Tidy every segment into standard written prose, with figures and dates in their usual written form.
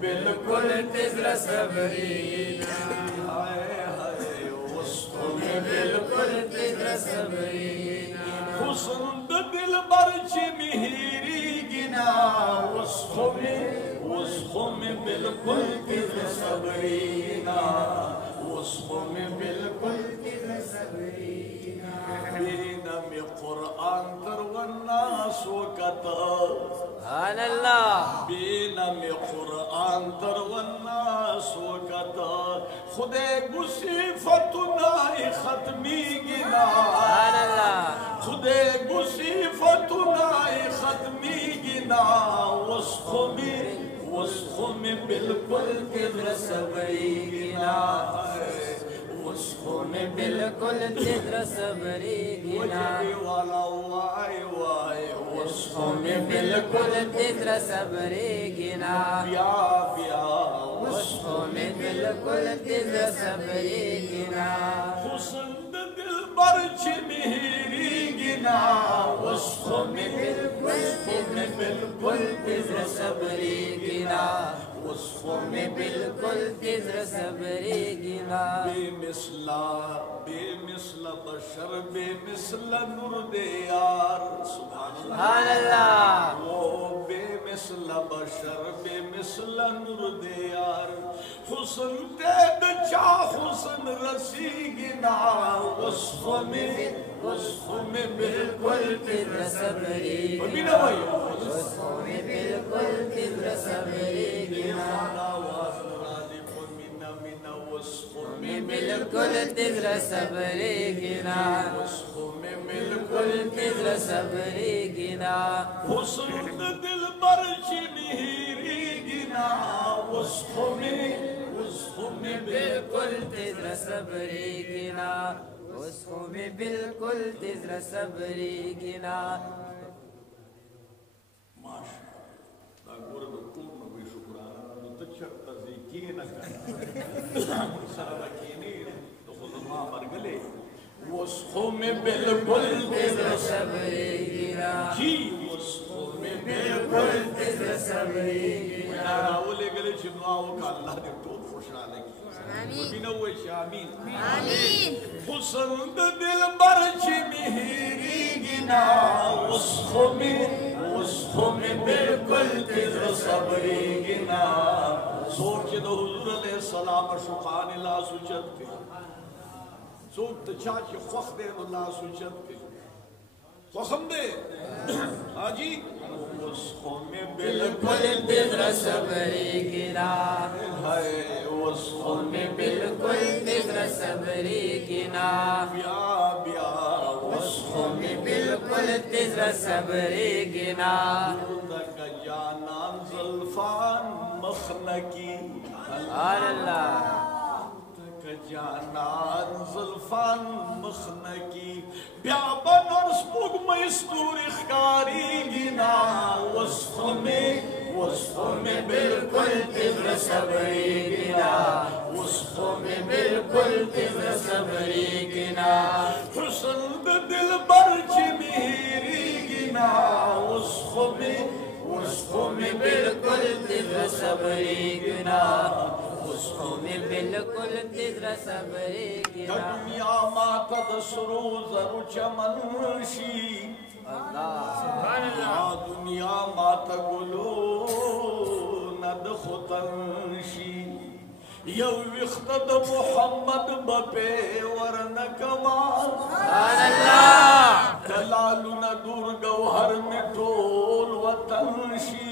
बिल्कुल तिज़्र सबरीना उसको में बिल्कुल तिज़्र सबरीना हुस्न दिल बरच मिहिरी गिना उसको में बिल्कुल तिज़्र सबरीना उसको में बिल्कुल तिज़्र सबरीना बेना में कुरान तरवन्ना सोकता सुभान अल्लाह बेना में कुरान तरवन्ना सोकता खुदे गुसीफतुनाई खत्मी गिना सुभान अल्लाह खुदे गुसीफतुनाई खत्मी गिना उसको में बिल्कुल तिज़्र सबरी गिना उसको में बिल्कुल तिज़्र सबरी गिना वाला वाय वाय उसको में बिल्कुल तिज़्र सबरी गिना प्या प्या उसको में बिल्कुल तिज़्र सबरी गिना हुस्न दिल बरच मिहिरी गिना उसको में बिल्कुल तिज़्र सबरी गिना उसको में बिल्कुल तिज़्र सबरी गिना बेमिसला बशर बेमिसला नूर दे यार सुभान अल्लाह वो बेमिसला बशर बेमिसला नूर दे यार हुस्न तेग चा हुस्न रसी गिना उसको में बिल्कुल तिज़्र सबरी गिना उसको में बिल्कुल तिज़्र सबरी गिना में बिल्कुल तिज़्र सबरी गिना उसको में बिल्कुल तिज़्र सबरी गिना हुस्न दिल बरच मिहिरी गिना उसको में बिल्कुल तिज़्र सबरी गिना उसको में बिल्कुल तिज़्र सबरी गिना उसको में बिल्कुल तिज़्र सबरी गिना जी उसको में बिल्कुल तिज़्र सबरी गिना रावले गले चिमवाओ का अल्लाह ने तो खुशहाली की आमीन वो शामीन आमीन हुस्न दिल बरच मिहिरी गिना उसको में बिल्कुल तिज़्र सबरी गिना सोच दो हुजूर अलैहि सलाम शुकान ला सुजत के सोच चाची खुख दे अल्लाह सुजत के खुखम दे हाजी उसको में बिल्कुल तिज़्र सबरी गिना है उसको में बिल्कुल तिज़्र सबरी गिना ब्या ब्या उसको में बिल्कुल तिज़्र सबरी गिना का जानान ज़ुल्फ़ान मखनकी अल्लाह जानान ज़ुल्फ़ान मखनकी ब्याबन और स्पुग मस्तूर इख्कारी गिना उसको में बिल्कुल तिज़्र सबरी गिना उसको में बिल्कुल तिज़्र सबरी गिना हुस्न दिल बरच मिहिरी गिना उसको में बिल्कुल तिज़्र सबरी गिना उसको में बिल्कुल तिज़्र सबरी गिना दुनिया मातद सुरूज रुचमनशी अल्लाह दुनिया मात गुलो नद खुतनशी यौ विख्तद मोहम्मद बपे वरन कमाल अल्लाह दलालु न दूर गौहर में टोल वतनशी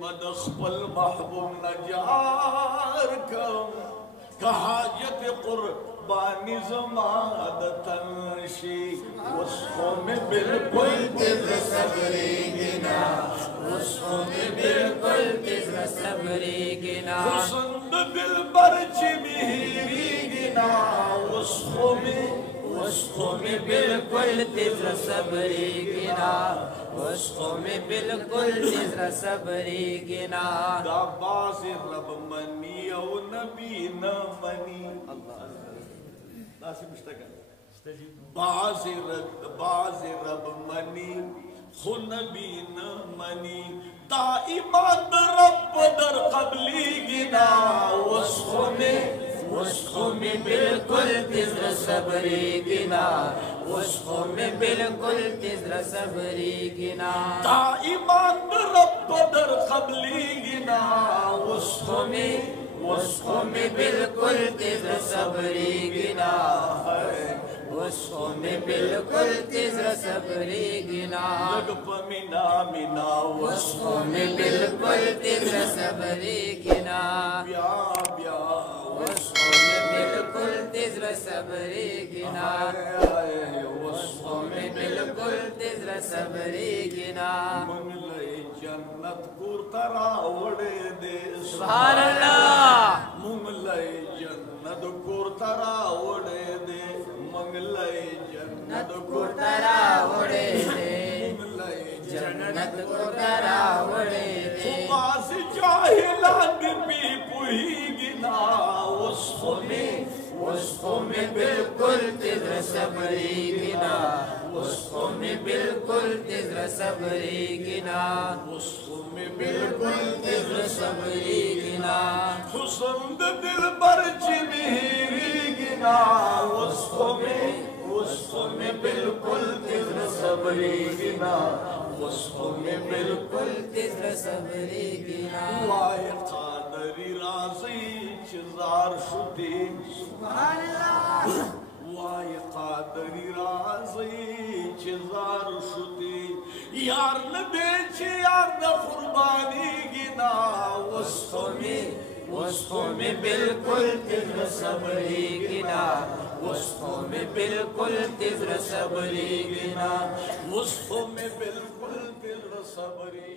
बद खपल महबूब नजार कम कहाजत कुर्बानी ज़माद तनशी उसको में बिल्कुल तिज़्र सबरी गिना उसको में बिल्कुल तिज़्र सबरी गिना हुस्न दिल बरच मिहिरी गिना उसको में बिल्कुल तिज़्र सबरी गिना उसको में बिल्कुल तिज़्र सबरी गिना दाबाज़ रब मनी औ नबी न मनी बाज़ रब मनी खु नबी न मनी दाइमा पदर कबली गिना उसको में बिल्कुल तिज्र सबरी गिना उसको में बिल्कुल तिज्र सबरी गिना दाइमान रब पदर कबली गिना उसको में बिल्कुल तिज्र सबरी गिना उसको में बिल्कुल तिज्र सबरी गिना लगपमिना मिना उसको में बिल्कुल तिज्र सबरी गिना ब्या ब्या उसको में बिल्कुल तिज्र सबरी गिना उसको में बिल्कुल तिज्र सबरी गिना मंगलई जन्नत कुर्तरा वड़े दे सुभान अल्लाह मंगलई जन्नत कुर्तरा वड़े दे मंगलई जन्नत कुर्तरा वड़े दे मंगलई जन्नत कुर्तरा वड़े दे पास जाहिलान भी पुही गिना उसको में बिल्कुल तिज्र सबरी गिना उसको में बिल्कुल तिज्र सबरी गिना उसको में बिल्कुल तिज्र सबरी गिना हुस्न दिल पर चिन्ही गिना उसको में बिल्कुल तिज्र सबरी गिना उसको में बिल्कुल तिज्र सबरी गिना वाय कादरी राजी चिजार शुदी सुभान अल्लाह वाय कादरी राजी चिजार शुदी यार न बेच यार न कुर्बानी गिना उसको में बिल्कुल तिज्र सबरी गिना उसको में बिल्कुल तिज्र सबरी गिना उसको में बिल्कुल तिज्र सबरी